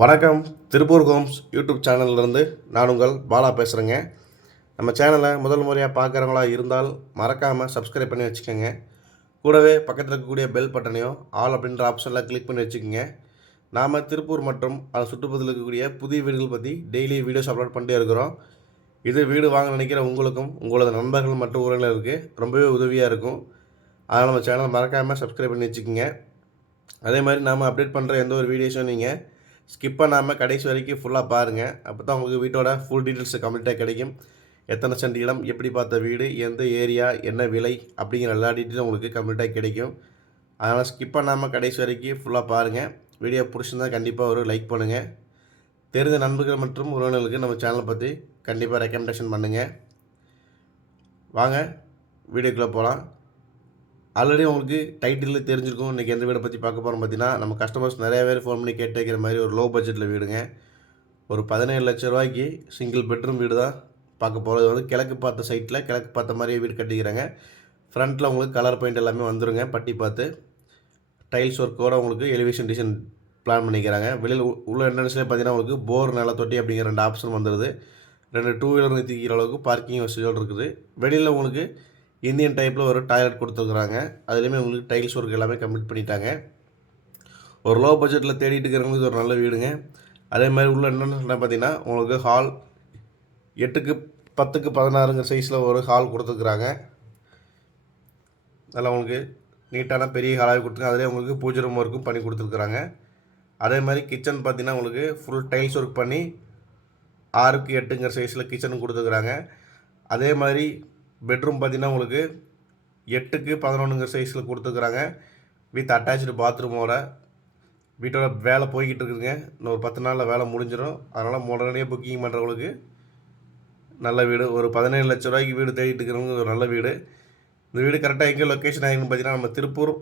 வணக்கம். Tiruppur Holmes YouTube சேனல்லேருந்து நான் உங்கள் பாலா பேசுகிறேங்க நம்ம சேனலை முதல் முறையாக பார்க்குறவங்களா இருந்தால் மறக்காமல் சப்ஸ்கிரைப் பண்ணி வச்சுக்கோங்க. கூடவே பக்கத்தில் இருக்கக்கூடிய பெல் பட்டனையும் ஆல் அப்படின்ற ஆப்ஷனில் கிளிக் பண்ணி வச்சுக்கோங்க. நாம் திருப்பூர் மற்றும் அதை சுற்றுப்பதில் இருக்கக்கூடிய புதிய வீடுகள் பற்றி டெய்லி வீடியோஸ் அப்லோட் பண்ணிட்டே இருக்கிறோம். இது வீடு வாங்க நினைக்கிற உங்களுக்கும் உங்களோட நண்பர்கள் மற்றும் உறவினருக்கு ரொம்பவே உதவியாக இருக்கும். அதனால் நம்ம சேனலை மறக்காமல் சப்ஸ்கிரைப் பண்ணி வச்சுக்கோங்க. அதே மாதிரி நாம் அப்டேட் பண்ணுற எந்த ஒரு வீடியோஸும் நீங்கள் ஸ்கிப் பண்ணாமல் கடைசி வரைக்கும் ஃபுல்லாக பாருங்கள் அப்போ தான் உங்களுக்கு வீட்டோட ஃபுல் டீட்டெயில்ஸ் கம்ப்ளீட்டாக கிடைக்கும். எத்தனை சென்ட் இடம் எப்படி பார்த்த வீடு எந்த ஏரியா என்ன விலை அப்படிங்கிற எல்லா டீட்டெயிலும் உங்களுக்கு கம்ப்ளீட்டாக கிடைக்கும். அதனால் ஸ்கிப் பண்ணாமல் கடைசி வரைக்கும் ஃபுல்லாக பாருங்கள் வீடியோ பிடிச்சிருந்தா கண்டிப்பாக ஒரு லைக் பண்ணுங்கள் தெரிந்த நண்பர்கள் மற்றும் உறவினர்களுக்கு நம்ம சேனலை பற்றி கண்டிப்பாக ரெக்கமெண்டேஷன் பண்ணுங்கள் வாங்க வீடியோக்குள்ளே போகலாம் ஆல்ரெடி உங்களுக்கு டைட்டில் தெரிஞ்சிருக்கும். இன்றைக்கி எந்த வீடை பற்றி பார்க்க போகிறோம் பார்த்தீங்கன்னா நம்ம கஸ்டமர்ஸ் நிறைய பேர் ஃபோன் பண்ணி கேட்டு மாதிரி ஒரு லோ பட்ஜெட்டில் வீடுங்க. ஒரு பதினேழு லட்ச ரூபாய்க்கு சிங்கிள் பெட்ரூம் வீடு தான் பார்க்க போகிறது வந்து கிழக்கு பார்த்த சைட்டில் கிழக்கு பார்த்த மாதிரியே வீடு கட்டிக்கிறாங்க. ஃப்ரண்ட்டில் உங்களுக்கு கலர் பெயிண்ட் எல்லாமே வந்துருங்க பட்டி பார்த்து. டைல்ஸ் ஒர்க்கோட உங்களுக்கு எலிவேஷன் டிசைன் பிளான் பண்ணிக்கிறாங்க. வெளியில் உள்ள என்ட்ரன்ஸ்லேயே பார்த்தீங்கன்னா உங்களுக்கு போர் நிலத்தொட்டி அப்படிங்கிற ரெண்டு ஆப்ஷன் வந்துடுது ரெண்டு டூ வீலர் நிறுத்திக்கிற அளவுக்கு பார்க்கிங் வசதியோடு இருக்குது. வெளியில் உங்களுக்கு இந்தியன் டைப்பில் ஒரு டாய்லெட் கொடுத்துருக்குறாங்க. அதுலேயுமே உங்களுக்கு டைல்ஸ் ஒர்க் எல்லாமே கம்ப்ளீட் பண்ணிட்டாங்க. ஒரு லோ பட்ஜெட்டில் தேடிட்டு இருக்கிறவங்களுக்கு ஒரு நல்ல வீடுங்க. அதே மாதிரி உள்ள என்னென்னு பார்த்தீங்கன்னா உங்களுக்கு ஹால் எட்டுக்கு பத்துக்கு பதினாறுங்கிற சைஸில் ஒரு ஹால் கொடுத்துருக்குறாங்க. நல்லா உங்களுக்கு நீட்டான பெரிய ஹாலாக கொடுத்துருங்க அதிலே உங்களுக்கு பூஜை ரூம் ஒர்க்கும் பண்ணி கொடுத்துருக்குறாங்க. அதே மாதிரி கிச்சன் பார்த்தீங்கன்னா உங்களுக்கு ஃபுல் டைல்ஸ் ஒர்க் பண்ணி ஆறுக்கு எட்டுங்கிற சைஸில் கிச்சனும் கொடுத்துருக்குறாங்க. அதே மாதிரி பெட்ரூம் பார்த்தீங்கன்னா உங்களுக்கு எட்டுக்கு பதினொன்றுங்கிற சைஸில் கொடுத்துருக்குறாங்க. வித் அட்டாச்சு பாத்ரூமோட வீட்டோட வேலை போய்கிட்டு இருக்குதுங்க. இன்னும் ஒரு பத்து நாளில் வேலை முடிஞ்சிடும். அதனால் உடனடியாக புக்கிங் பண்ணுறவங்களுக்கு நல்ல வீடு. ஒரு பதினேழு லட்ச ரூபாய்க்கு வீடு தேடிட்டு இருக்கிறவங்க ஒரு நல்ல வீடு. இந்த வீடு கரெக்டாக எங்கே லொக்கேஷன் ஆகிருக்குன்னு பார்த்தீங்கன்னா நம்ம திருப்பூர்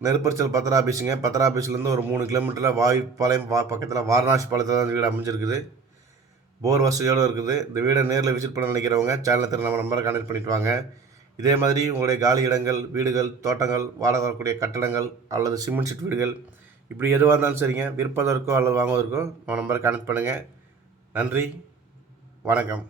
நெருப்பரிச்சல் பத்திர ஆஃபீஸுங்க பத்திர ஆஃபீஸ்லேருந்து ஒரு மூணு கிலோமீட்டரில் வாய்ப்பாளையம் வா பக்கத்தில் வாரணாசி பாளையத்தில் தான் வீடு அமைஞ்சிருக்குது. போர் வசதியோடு இருக்குது. இந்த வீடை நேரில் விசிட் பண்ண நினைக்கிறவங்க சேனலை திறன் நம்ம நம்பரை கான்டெக்ட் பண்ணிட்டு வாங்க. இதே மாதிரி உங்களுடைய காலி இடங்கள் வீடுகள் தோட்டங்கள் வாடகை வரக்கூடிய கட்டடங்கள் அல்லது சிமெண்ட் ஷீட் வீடுகள் இப்படி எதுவாக இருந்தாலும் சரிங்க. விற்பதற்கோ அல்லது வாங்குவதற்கோ நம்ம நம்பரை கான்டெக்ட் பண்ணுங்கள் நன்றி. வணக்கம்.